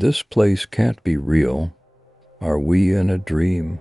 This place can't be real. Are we in a dream?